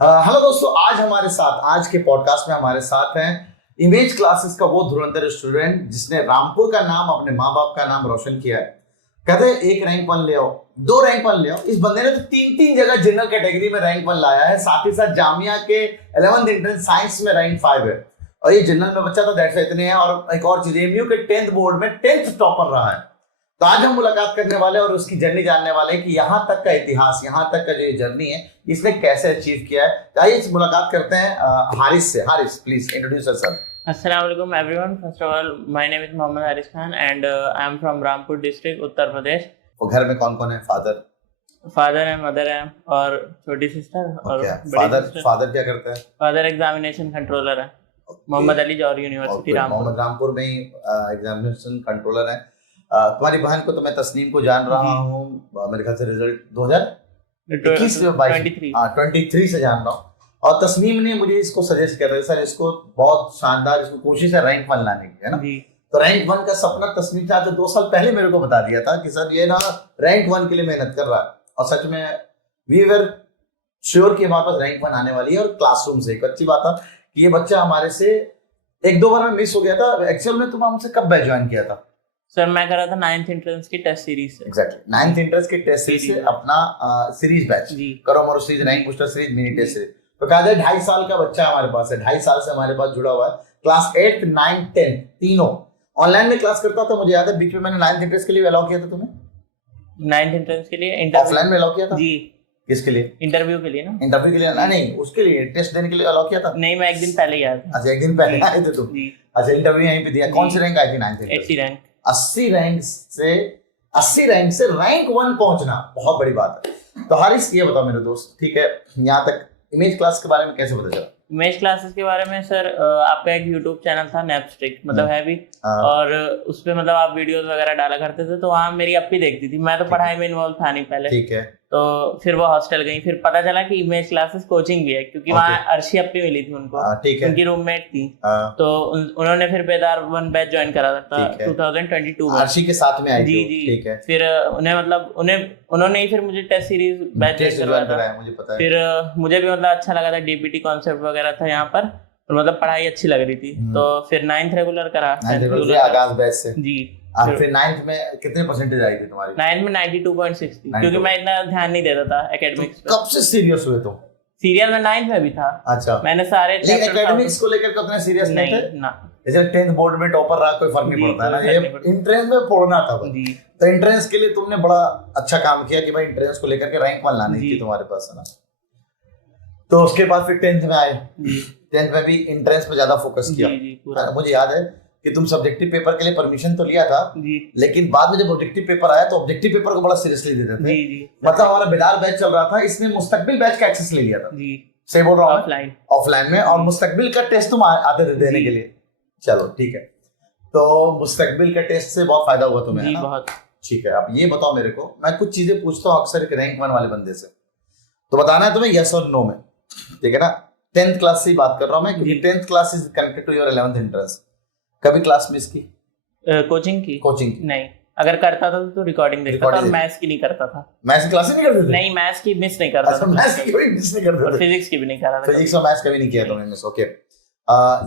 Hello दोस्तों, आज के पॉडकास्ट में हमारे साथ हैं इमेज क्लासेस का वो धुरंधर स्टूडेंट जिसने रामपुर का नाम, अपने माँ बाप का नाम रोशन किया है। कहते हैं 1 रैंक 1 ले आओ, 2 रैंक 1 ले आओ। इस बंदे ने तो 3 जगह जनरल कैटेगरी में रैंक 1 लाया है। साथ ही साथ जामिया के 11th एंट्रेंस साइंस में रैंक 5 है और ये जनरल में बच्चा तो दैट्स इतने है। और एक और चीज, एमयू के 10th बोर्ड में 10th टॉपर रहा है। तो आज हम मुलाकात करने वाले और उसकी जर्नी जानने वाले हैं कि यहाँ तक का इतिहास, यहाँ तक का जो ये जर्नी है, इसने कैसे अचीव किया है। तो आइए मुलाकात करते हैं हारिस से। Haris, please introduce yourself. Assalamualaikum everyone. First of all, my name is Mohammad Haris Khan and I am from Rampur district, Uttar Pradesh. और घर में कौन कौन है? फादर है, मदर है और छोटी सिस्टर और फादर क्या करता है? फादर एग्जामिनेशन कंट्रोलर है, मोहम्मद अली जौहरी यूनिवर्सिटी रामपुर। मोहम्मद रामपुर में ही एग्जामिनेशन कंट्रोलर है। तुम्हारी बहन को तो मैं तस्नीम को जान रहा हूँ, मेरे ख्याल से रिजल्ट 2023 से जान रहा हूँ। और तस्नीम ने मुझे इसको सजेस्ट किया था, सर इसको बहुत शानदार, इसको कोशिश है रैंक 1 लाने की, है ना। तो रैंक 1 का सपना तस्नीम साहब से 2 साल पहले मेरे को बता दिया था कि सर ये ना रैंक 1 के लिए मेहनत कर रहा है। और सच में वी वर श्योर कि हमारे पास रैंक 1 आने वाली है। और क्लासरूम से एक अच्छी बात है कि ये बच्चा हमारे से 1-2 बार में मिस हो गया था। एक्चुअल में तुम हमसे कब बैच ज्वाइन किया था? सर मैं कर रहा था 9th एंट्रेंस की टेस्ट सीरीज से। एग्जैक्टली 9th एंट्रेंस की टेस्ट सीरीज से अपना सीरीज बैच करो मोरो series, rank booster series, mini test series. तो कहा जाए 2.5 साल का बच्चा हमारे पास है, 2.5 साल से हमारे पास जुड़ा हुआ है। क्लास 8, 9, 10 तीनों ऑनलाइन में क्लास करता था। मुझे याद है बीच में मैंने 9th एंट्रेंस के लिए अलाउ किया था तुम्हें। 9th एंट्रेंस के लिए ऑफलाइन में अलाउ किया था जी। किसके लिए? इंटरव्यू के लिए ना। इंटरव्यू के लिए ना, नहीं उसके लिए टेस्ट देने के लिए अलाउ किया था। नहीं, मैं 1 दिन पहले ही आया था। अच्छा, 1 दिन पहले आए थे तुम। अच्छा, इंटरव्यू यहीं पे दिया। कौन सी रैंक आई थी 9th एंट्रेंस? 80 रैंक। 80 रैंक से रैंक 1 पहुंचना बहुत बड़ी बात है। तो हारिस ये बताओ मेरे दोस्त, ठीक है, यहाँ तक इमेज क्लास के बारे में कैसे पता चला? इमेज क्लासेस के बारे में सर, आपका एक यूट्यूब चैनल था नैपस्टिक, मतलब है भी, और उस पे मतलब आप वीडियोस वगैरह डाला करते थे। तो वहाँ मेरी अप्पी देखती थी। मैं तो पढ़ाई में इन्वॉल्व था नहीं पहले, ठीक है। तो फिर वो हॉस्टल गई, फिर पता चला कि इमेज क्लासेस कोचिंग भी है, क्योंकि वहाँ अर्शी अप्पी मिली थी उनको, उनकी रूममेट थी। तो उन्होंने फिर बेदार 1 बैच ज्वाइन करा था 2022 में। अर्शी के साथ में आई जी जी, ठीक है। फिर उन्हें मतलब उन्होंने ही फिर मुझे टेस्ट सीरीज बैच करवाया था, मुझे पता है। फिर मुझे भी मतलब अच्छा लगा था, डीपीटी कॉन्सेप्ट वगैरह था यहाँ पर, मतलब पढ़ाई अच्छी लग रही थी। तो फिर 9th रेगुलर करा, आगाज बैच से जी। फिर 9th में कितने परसेंटेज आई थी तुम्हारी? 9th में 92.6 थी, क्योंकि मैं इतना ध्यान नहीं देता था एकेडमिक्स पे। कब से सीरियस हुए तुम? सीरियल में 9th में भी था। अच्छा, मैंने सारे एकेडमिक्स को लेकर उतना सीरियस नहीं थे ना। जैसे 10th बोर्ड में टॉपर रहा, कोई फर्क नहीं पड़ता है ना। ये एंट्रेंस में पढ़ना था जी। तो एंट्रेंस के लिए तुमने बड़ा अच्छा काम किया कि भाई एंट्रेंस को लेकर के रैंक 1 लानी थी तुम्हारे पास, है ना। तो उसके बाद फिर 10th में आए। 10th में भी एंट्रेंस पे ज्यादा फोकस किया। मुझे याद है कि तुम सब्जेक्टिव पेपर के लिए परमिशन तो लिया था जी, लेकिन बाद में जब ऑब्जेक्टिव पेपर आया तो ऑब्जेक्टिव पेपर को बड़ा सीरियसली लेते थे जी। मतलब हमारा बेदार बैच चल रहा था, इसने मुस्तकबिल बैच का एक्सेस ले लिया था जी। सही बोल रहा हूँ? ऑफलाइन में। और मुस्तकबिल का टेस्ट तुम आते थे देने के लिए। चलो ठीक है, तो मुस्तकबिल का टेस्ट से बहुत फायदा हुआ तुम्हें, है ना? बहुत। ठीक है, अब ये बताओ मेरे को, मैं कुछ चीजें पूछता हूँ अक्सर एक रैंक 1 वाले बंदे से, तो बताना है तुम्हें यस और नो में, ठीक है ना। 10th क्लास से बात कर रहा हूँ मैं, क्योंकि 10th class is connected to your 11th entrance. कभी क्लास मिस की? कोचिंग की नहीं, अगर करता था तो रिकॉर्डिंग देखता था। और मैथ्स की नहीं करता था। मैथ्स की क्लास नहीं करते थे? नहीं, मैथ्स की मिस नहीं करता था। मैथ्स की कभी मिस नहीं करते थे? फिजिक्स की भी नहीं कर रहा था। फिजिक्स और मैथ्स कभी नहीं किया तुमने मिस? ओके,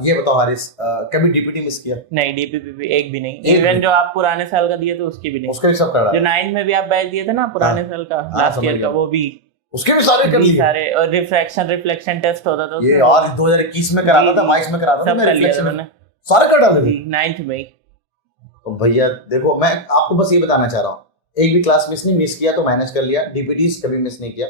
ये बताओ हारिस, कभी डीपीटी मिस किया? नहीं, डीपीपी एक भी नहीं। इवन जो आप पुराने साल का दिए थे उसकी भी नहीं। उसका भी सब कर रहा है। जो 9th में भी आप बैच दिए थे ना पुराने साल का, लास्ट ईयर का, वो भी उसके भी सारे कर लिए सारे। और रिफ्लेक्शन टेस्ट होता था ये, और 2021 में कराता था, 22 में कराता था, मैं रिफ्लेक्शन मैंने सारे कर डाले थे 9th में ही। तो भैया देखो, मैं आपको बस ये बताना चाह रहा हूँ, एक भी क्लास मिस नहीं, मिस किया तो मैनेज कर लिया। डीपीटीज कभी मिस नहीं किया।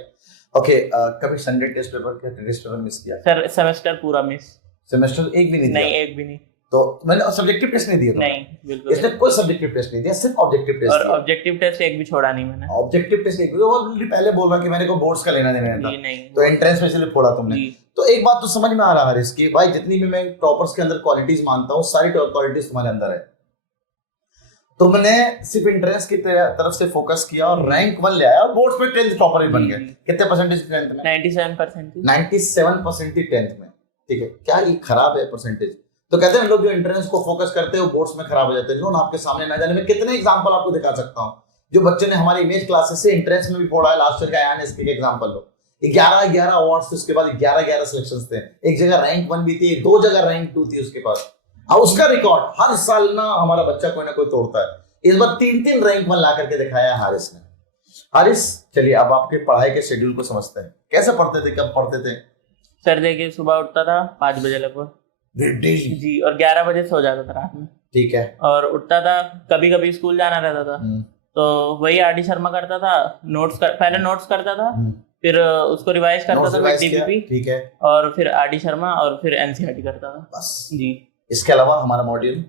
ओके, कभी संडे टेस्ट पेपर मिस किया? सर सेमेस्टर पूरा मिस। सेमेस्टर एक भी नहीं? नहीं, एक भी नहीं। तो मैंने सब्जेक्टिव टेस्ट नहीं दिया? नहीं, बिल्कुल इसने कोई सब्जेक्टिव टेस्ट नहीं दिया, सिर्फ ऑब्जेक्टिव टेस्ट। और ऑब्जेक्टिव टेस्ट एक भी छोड़ा नहीं मैंने। ऑब्जेक्टिव टेस्ट एक भी, वो पहले बोल रहा कि मैंने को बोर्ड्स का लेना देना था, तो एंट्रेंस में इसलिए फोड़ा तुमने। तो एक बात तो समझ में आ रहा है इसकी, भाई जितनी भी मैं टॉपर्स के अंदर क्वालिटीज मानता हूँ, सारी क्वालिटीज तुम्हारे अंदर है। तुमने सिर्फ एंट्रेंस की तरफ से फोकस किया और रैंक 1 ले आया और बोर्ड्स पे 10th टॉपर भी बन गए। कितने परसेंटेज 10th में? 97%। 97% 10th में, ठीक है। क्या ये खराब है परसेंटेज? तो कहते हैं लोग जो एंट्रेंस को फोकस करते हैं वो बोर्ड्स में खराब हो जाते हैं। जो आपके सामने ना जाने में कितने एग्जांपल आपको दिखा सकता हूँ, जो बच्चे ने हमारी इमेज क्लासेस से एंट्रेंस में भी फोड़ा है। लास्ट ईयर का आयान एसपी का एग्जांपल लो, 11 अवार्ड्स थे, उसके बाद 11 सिलेक्शंस थे, एक जगह रैंक 1 भी थी, 2 जगह रैंक 2 थी उसके पास। अब उसका रिकॉर्ड हर साल ना हमारा बच्चा कोई ना कोई तोड़ता है। इस बार 3 रैंक 1 ला करके दिखाया हारिस ने। हारिस, चलिए अब आपके पढ़ाई के शेड्यूल को समझते हैं, कैसे पढ़ते थे, कब पढ़ते थे? सर देखिए, सुबह उठता था 5 बजे लगभग जी, और 11 बजे सो जाता था रात में। ठीक है। और उठता था, कभी कभी स्कूल जाना रहता था, तो वही आर.डी. शर्मा करता था, पहले नोट्स करता था, फिर उसको रिवाइज करता था विद डीपीपी। ठीक है। और फिर आर.डी. शर्मा और फिर एनसीईआरटी करता था बस जी। इसके अलावा हमारा मॉड्यूल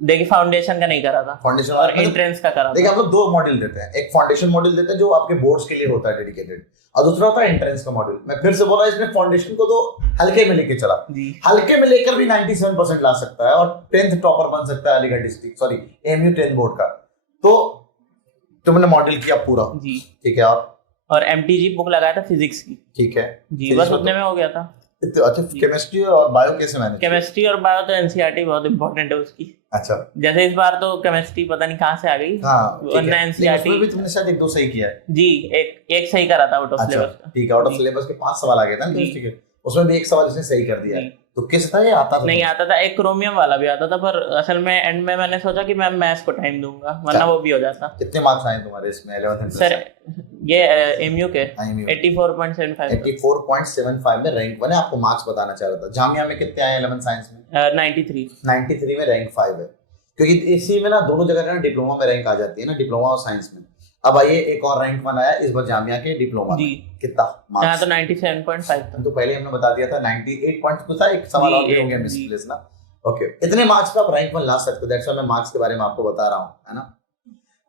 देखिए फाउंडेशन का नहीं करा था, फाउंडेशन और एंट्रेंस का करा। देखिए हम लोग 2 मॉड्यूल देते हैं, एक फाउंडेशन मॉड्यूल देते हैं जो आपके बोर्ड्स के लिए होता है डेडिकेटेड, और दूसरा होता है एंट्रेंस का मॉड्यूल। मैं फिर से बोल रहा हूं, इसमें फाउंडेशन को तो हल्के में लेके चला, हल्के में लेकर भी 97% ला सकता है और 10th टॉपर बन सकता है अलीगढ़ डिस्ट्रिक्ट एमयू 10 बोर्ड का। तो तुमने मॉड्यूल किया पूरा जी, ठीक है। और एमटीजी बुक लगाया था फिजिक्स की। ठीक है जी, बस उतने में हो गया था। अच्छा, केमिस्ट्री और बायो कैसे मैनेज? केमिस्ट्री और बायो तो एनसीईआरटी बहुत इंपॉर्टेंट है उसकी। अच्छा, जैसे इस बार तो केमिस्ट्री पता नहीं कहाँ से आ गई, वरना एनसीईआरटी भी तुमने शायद 1-2 सही किया है जी। एक सही करा था आउट ऑफ सिलेबस का। ठीक है, आउट ऑफ सिलेबस के 5 सवाल आ गए थे केमिस्ट्री के, उसमें भी 1 सवाल इसने सही कर दिया। तो किस था ये? आता था? नहीं आता था, एक क्रोमियम वाला भी आता था, पर असल में एंड में मैंने सोचा कि मैं मैथ्स को टाइम दूंगा, वरना वो भी हो जाता। कितने मार्क्स आए तुम्हारे इसमें 11th सर? ये एमयू के 84.75 84.75 में रैंक 1 है। आपको मार्क्स बताना चाह रहा था। जामिया में कितने आए 11th साइंस में? 93 में रैंक 5 है, क्योंकि इसी में ना दोनों जगह ना डिप्लोमा में रैंक आ जाती है ना, डिप्लोमा और साइंस में। अब आइए, एक और रैंक 1 आया इस बार जामिया के डिप्लोमा में। कितना मार्क्स? तो 97.5 था। तो पहले हमने बता दिया था 98 पॉइंट कुछ था, एक सवाल और भी हो गया मिसप्लेस ना। ओके, इतने मार्क्स पे आप रैंक 1 ला सकते हो, दैट्स व्हाई मैं मार्क्स के बारे में आपको बता रहा हूं, है ना।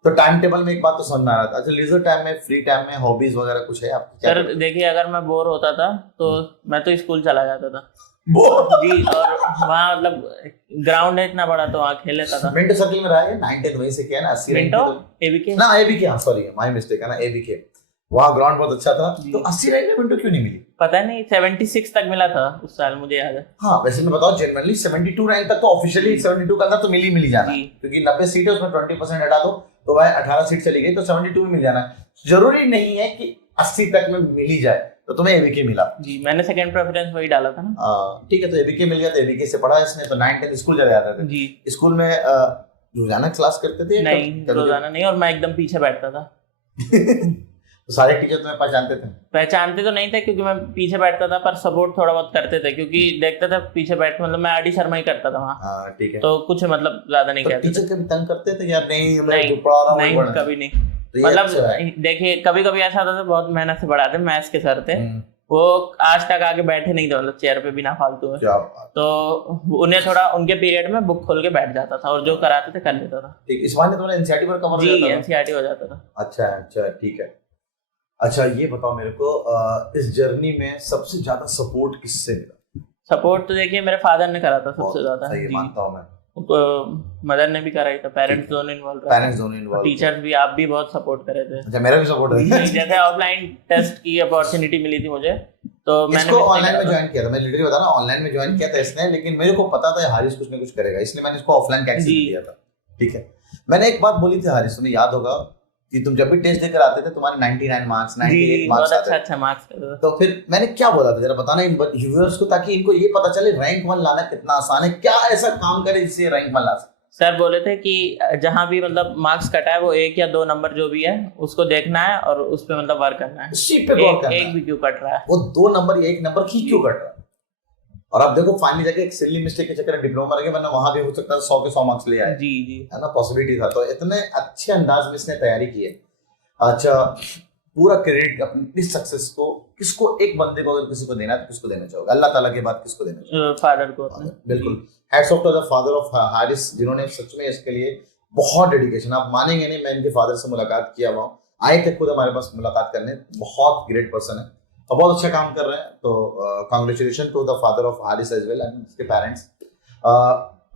तो टाइम टेबल में एक बात तो समझ में आ रहा था। अच्छा, लीजर टाइम में, फ्री टाइम में हॉबीज वगैरह कुछ है आपकी? सर देखिए, अगर मैं बोर होता था तो मैं तो स्कूल चला जाता था जी, और वहाँ मतलब ग्राउंड है इतना बड़ा, तो वहाँ खेल लेता था। मिंटो सर्किल में रहा है, 9th वहीं से किया ना, 80 रैंक एबीके ना, एबीके, सॉरी माय मिस्टेक है ना, एबीके। वहाँ ग्राउंड बहुत अच्छा था। तो 80 रैंक में मिंटो क्यों नहीं मिली? पता नहीं, 76 तक मिला था उस साल, मुझे याद है। हाँ, वैसे मैं बताऊं, जनरली 72 रैंक तक तो ऑफिशियली 72 का अंदर तो मिली जाना, क्योंकि 90 सीट है, उसमें 20% हटा दो तो वह 18 सीट चली गई, तो 72 में मिल जाना। जरूरी नहीं है कि 80 तक में मिल ही जाए। तो तुम्हें एबीके मिला जी, मैंने सेकंड प्रेफरेंस वही डाला था ना। ठीक है, तो एबीके मिल गया, तो एबीके से पढ़ा इसने। तो 9th स्कूल चले जाते थे जी। स्कूल में रोजाना क्लास करते थे? नहीं, रोजाना नहीं, और मैं एकदम पीछे बैठता था। तो सारे टीचर तुम्हें पहचानते थे? पहचानते तो नहीं थे, क्योंकि मैं पीछे बैठता था, पर सपोर्ट थोड़ा बहुत करते थे, क्योंकि देखते थे पीछे बैठ, मतलब मैं आर.डी. शर्मा ही करता था वहाँ। ठीक है, तो कुछ मतलब ज्यादा नहीं कहते थे। टीचर कभी तंग करते थे यार? नहीं, कभी नहीं। मतलब देखिए, कभी कभी ऐसा होता था, बहुत मेहनत से पढ़ाते, मैथ्स के सर थे, वो आज तक आगे बैठे नहीं थे, मतलब चेयर पे बिना फालतू में। तो उन्हें थोड़ा उनके पीरियड में बुक खोल के बैठ जाता था, और जो कराते थे कर लेता था। ठीक, इस बार तुम्हारा एनसीईआरटी पर कवर हो जाता था? जी, एनसीईआरटी हो जाता था। अच्छा, ठीक है। अच्छा, ये बताओ मेरे को, इस जर्नी में सबसे ज्यादा सपोर्ट किससे मिला? सपोर्ट तो देखिए मेरे फादर ने करा था सबसे ज्यादा। सही मानता हूं मैं। मदर ने भी कराई था, पेरेंट्स दोनों इन्वॉल्व, टीचर्स भी, आप भी बहुत सपोर्ट करे थे। अच्छा, मेरा भी सपोर्ट है। जैसे ऑफलाइन टेस्ट की अपॉर्चुनिटी मिली थी मुझे, तो मैंने ऑनलाइन में ज्वाइन किया था। मैं लिटरली बता रहा हूं, ऑनलाइन में ज्वाइन किया था इसने, लेकिन मेरे को पता था हारिस कुछ ना कुछ करेगा, इसलिए मैंने इसको ऑफलाइन टैक्स दिया था। ठीक है, मैंने एक बात बोली थी हारिस, तुम्हें याद होगा कि तुम जब भी टेस्ट देकर आते थे, तुम्हारे 99 मार्क्स, 98 मार्क्स आते थे। अच्छा मार्क्स। तो फिर मैंने क्या बोला था, जरा बताना इन व्यूअर्स को, ताकि इनको ये पता चले रैंक 1 लाना कितना आसान है। क्या ऐसा काम करे जिससे रैंक 1 ला सके? सर बोले थे कि जहां भी मतलब मार्क्स कटा है, वो 1 या 2 नंबर जो भी है उसको देखना है, और उस पे मतलब वर्क करना है। उसी पे वर्क करना है। एक भी क्यों कट रहा है, वो 2 नंबर या 1 नंबर ही क्यों कट रहा है? और आप देखो, फाइनली जाके एक सिली मिस्टेक के चक्कर में डिप्लोमा रह गए, वरना वहां भी हो सकता है 100 के 100 मार्क्स ले आए। जी, है ना, पॉसिबिलिटी था। तो इतने अच्छे अंदाज में इसने तैयारी की है। अच्छा, पूरा क्रेडिट अपनी सक्सेस को किसको, एक बंदे को अगर किसी को देना है तो किसको देना चाहोगे? अल्लाह ताला के बाद किसको देना चाहोगे? फादर को। बिल्कुल, hats off to the father of Haris, जिन्होंने सच में इसके लिए बहुत डेडिकेशन, आप मानेंगे नहीं, मैं इनके फादर से मुलाकात किया हुआ, आए थे खुद हमारे पास मुलाकात करने। बहुत ग्रेट पर्सन है और बहुत अच्छा काम कर रहे हैं। तो congratulation to the father of Haris as well and उसके पेरेंट्स।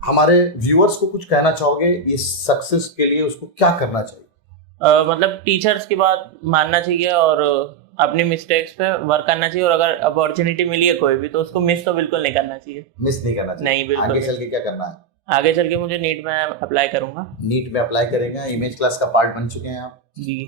हमारे व्यूअर्स को कुछ कहना चाहोगे इस सक्सेस के लिए, उसको क्या करना चाहिए? मतलब टीचर्स की बात मानना चाहिए, और अपनी मिस्टेक्स पे वर्क करना चाहिए, और अगर अपॉर्चुनिटी मिली है कोई भी, तो उसको मिस तो बिल्कुल नहीं करना चाहिए। मिस नहीं करना चाहिए। नहीं, बिल्कुल। आगे चल के क्या करना है? आगे चल के मुझे नीट में अप्लाई करूंगा। नीट में अप्लाई करेंगे, इमेज क्लास का पार्ट बन चुके हैं आप जी।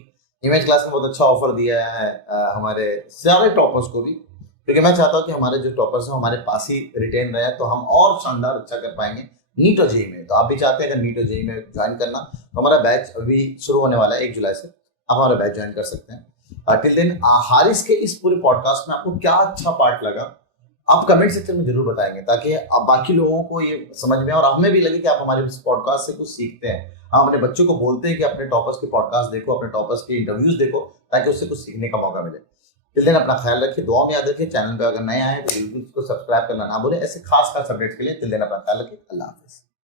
इमेज क्लास ने बहुत अच्छा ऑफर दिया है हमारे सारे टॉपर्स को भी, क्योंकि मैं चाहता हूँ कि हमारे जो टॉपर्स हैं हमारे पास ही रिटेन रहे, तो हम और शानदार अच्छा कर पाएंगे नीट और जेई में। तो आप भी चाहते हैं अगर नीट और जेई में ज्वाइन करना, तो हमारा बैच अभी शुरू होने वाला है 1 जुलाई से, आप हमारा बैच ज्वाइन कर सकते हैं। टिल देन हारिस के इस पूरे पॉडकास्ट में आपको क्या अच्छा पार्ट लगा आप कमेंट सेक्शन में जरूर बताएंगे, ताकि आप बाकी लोगों को ये समझ में और हमें भी लगे कि आप हमारे इस पॉडकास्ट से कुछ सीखते हैं। हम अपने बच्चों को बोलते हैं कि अपने टॉपर्स के पॉडकास्ट देखो, अपने टॉपर्स के इंटरव्यूज देखो, ताकि उससे कुछ सीखने का मौका मिले। टिल देन अपना ख्याल रखिए, दुआ में याद रखिए, चैनल पे अगर नए आए तो बिल्कुल इसको सब्सक्राइब करना ना भूलें ऐसे खास अपडेट्स के लिए। टिल देन अपना ख्याल रखिए, अल्लाह हाफिज़।